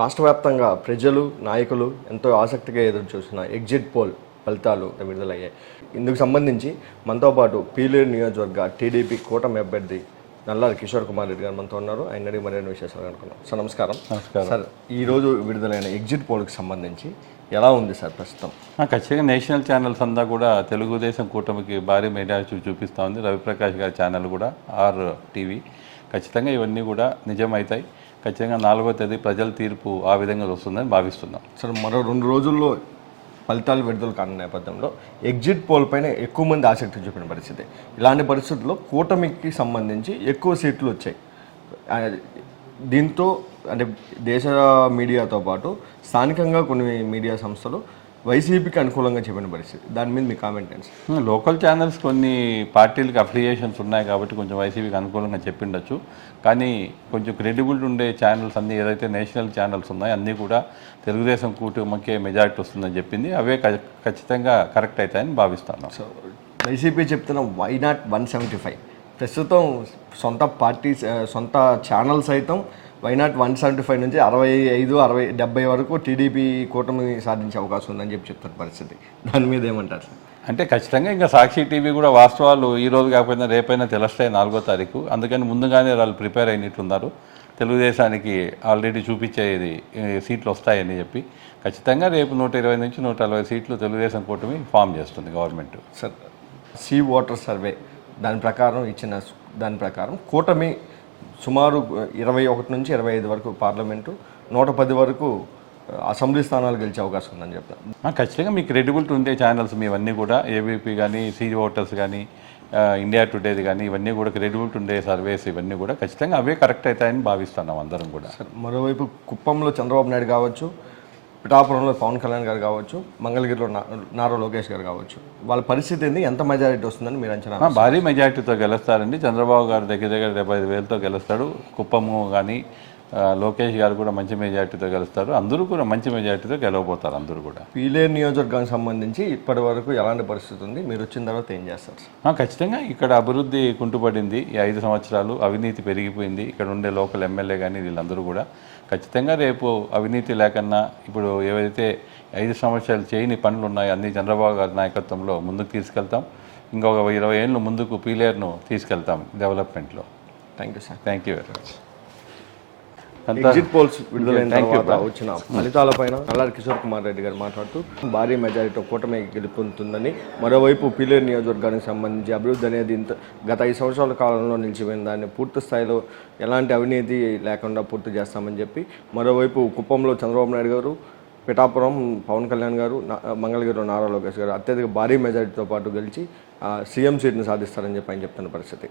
రాష్ట్ర వ్యాప్తంగా ప్రజలు నాయకులు ఎంతో ఆసక్తిగా ఎదురు చూసిన ఎగ్జిట్ పోల్ ఫలితాలు విడుదలయ్యాయి. ఇందుకు సంబంధించి మనతో పాటు పీలేరు నియోజకవర్గ టీడీపీ కూటమి అభ్యర్థి నల్లారి కిషోర్ కుమార్ రెడ్డి గారు మనతో ఉన్నారు. ఆయన అడిగి మరిన్ని విశేషాలు అనుకున్నాం సార్ నమస్కారం. నమస్కారం. సార్ ఈ రోజు విడుదలైన ఎగ్జిట్ పోల్కి సంబంధించి ఎలా ఉంది సార్ ప్రస్తుతం? ఖచ్చితంగా నేషనల్ ఛానల్స్ అంతా కూడా తెలుగుదేశం కూటమికి భారీ మెజారిటీ చూపిస్తూ ఉంది. రవిప్రకాష్ గారి ఛానల్ కూడా ఆర్ టీవీ ఖచ్చితంగా ఇవన్నీ కూడా నిజమవుతాయి ఖచ్చితంగా నాలుగో తేదీ ప్రజల తీర్పు ఆ విధంగా వస్తుందని భావిస్తున్నాం. సార్ మరో రెండు రోజుల్లో ఫలితాలు విడుదల కాని నేపథ్యంలో ఎగ్జిట్ పోల్ పైన ఎక్కువ మంది ఆసక్తి చూపిన పరిస్థితి. ఇలాంటి పరిస్థితుల్లో కూటమికి సంబంధించి ఎక్కువ సీట్లు వచ్చాయి. దీంతో అంటే దేశ మీడియాతో పాటు స్థానికంగా కొన్ని మీడియా సంస్థలు వైసీపీకి అనుకూలంగా చెప్పిన పరిస్థితి. దాని మీద మీ కామెంట్ సార్? లోకల్ ఛానల్స్ కొన్ని పార్టీలకు అఫిలియేషన్స్ ఉన్నాయి కాబట్టి కొంచెం వైసీపీకి అనుకూలంగా చెప్పిండొచ్చు. కానీ కొంచెం క్రెడిబిలిటీ ఉండే ఛానల్స్ అన్నీ ఏదైతే నేషనల్ ఛానల్స్ ఉన్నాయో అన్నీ కూడా తెలుగుదేశం కూటమికే మెజారిటీ వస్తుందని చెప్పింది. అవే ఖచ్చితంగా కరెక్ట్ అవుతాయని భావిస్తున్నాం. సో వైసీపీ చెప్తున్న why not one seventy five ప్రస్తుతం సొంత పార్టీ సొంత ఛానల్ సైతం why not one seventy five నుంచి అరవై ఐదు అరవై డెబ్బై వరకు టీడీపీ కూటమి సాధించే అవకాశం ఉందని చెప్పి చెప్తున్న పరిస్థితి. దాని మీద ఏమంటారు? సార్ అంటే ఖచ్చితంగా ఇంకా సాక్షి టీవీ కూడా వాస్తవాలు ఈ రోజు కాకపోయినా రేపైనా తెలుస్తాయి నాలుగో తారీఖు. అందుకని ముందుగానే వాళ్ళు ప్రిపేర్ అయినట్టున్నారు. తెలుగుదేశానికి ఆల్రెడీ చూపించేది సీట్లు వస్తాయని చెప్పి. ఖచ్చితంగా రేపు నూట ఇరవై నుంచి నూట నలభై సీట్లు తెలుగుదేశం కూటమి ఫామ్ చేస్తుంది government. Sir C voter survey దాని ప్రకారం ఇచ్చిన దాని ప్రకారం కూటమి సుమారు ఇరవై ఒకటి నుంచి ఇరవై ఐదు వరకు పార్లమెంటు నూట పది వరకు అసెంబ్లీ స్థానాలు గెలిచే అవకాశం ఉందని చెప్తారు. ఆ, ఖచ్చితంగా మీకు క్రెడిబిలిటీ ఉండే ఛానల్స్ మీవన్నీ కూడా ఏబీపీ కానీ సీ ఓటర్స్ కానీ ఇండియా టుడేది కానీ ఇవన్నీ కూడా క్రెడిబిలిటీ ఉండే సర్వేస్ ఇవన్నీ కూడా ఖచ్చితంగా అవే కరెక్ట్ అవుతాయని భావిస్తున్నాం అందరం కూడా. మరోవైపు కుప్పంలో చంద్రబాబు నాయుడు కావచ్చు పిఠాపురంలో పవన్ కళ్యాణ్ గారు కావచ్చు మంగళగిరిలో నారా లోకేష్ గారు కావచ్చు వాళ్ళ పరిస్థితి ఏంది? ఎంత మెజారిటీ వస్తుందని మీరు అంచనా భారీ మెజార్టీతో గెలుస్తారండి. చంద్రబాబు గారు దగ్గర దగ్గర డెబ్బై ఐదు వేలతో గెలుస్తాడు. కుప్పము కానీ లోకేష్ గారు కూడా మంచి మెజార్టీతో గెలుస్తారు. అందరూ కూడా మంచి మెజార్టీతో గెలవబోతారు అందరూ కూడా. పీలేరు నియోజకవర్గానికి సంబంధించి ఇప్పటి వరకు ఎలాంటి పరిస్థితి ఉంది? మీరు వచ్చిన తర్వాత ఏం చేస్తారు? ఖచ్చితంగా ఇక్కడ అభివృద్ధి కుంటుపడింది. ఈ ఐదు సంవత్సరాలు అవినీతి పెరిగిపోయింది. ఇక్కడ ఉండే లోకల్ ఎమ్మెల్యే కానీ వీళ్ళందరూ కూడా. ఖచ్చితంగా రేపు అవినీతి లేకన్నా ఇప్పుడు ఏవైతే ఐదు సంవత్సరాలు చేయని పనులు ఉన్నాయో అన్ని చంద్రబాబు గారి నాయకత్వంలో ముందుకు తీసుకెళ్తాం. ఇంకొక ఇరవై ఏళ్ళు ముందుకు పీలేరును తీసుకెళ్తాం డెవలప్మెంట్లో thank you sir thank you very much exit polls విడుదలైన తర్వాత వచ్చిన ఫలితాలపైన నల్లారి కిషోర్ కుమార్ రెడ్డి గారు మాట్లాడుతూ భారీ మెజారిటీ కూటమి గెలుపొందుతుందని మరోవైపు పీలేరు నియోజకవర్గానికి సంబంధించి అభివృద్ధి అనేది ఇంత గత ఐదు సంవత్సరాల కాలంలో నిలిచిపోయిన దాన్ని పూర్తి స్థాయిలో ఎలాంటి అవినీతి లేకుండా పూర్తి చేస్తామని చెప్పి మరోవైపు కుప్పంలో చంద్రబాబు నాయుడు గారు పిఠాపురం పవన్ కళ్యాణ్ గారు మంగళగిరిలో నారా లోకేష్ గారు అత్యధిక భారీ మెజారిటీతో పాటు గెలిచి సీఎం సీట్ని సాధిస్తారని చెప్పి ఆయన చెప్తున్న పరిస్థితి.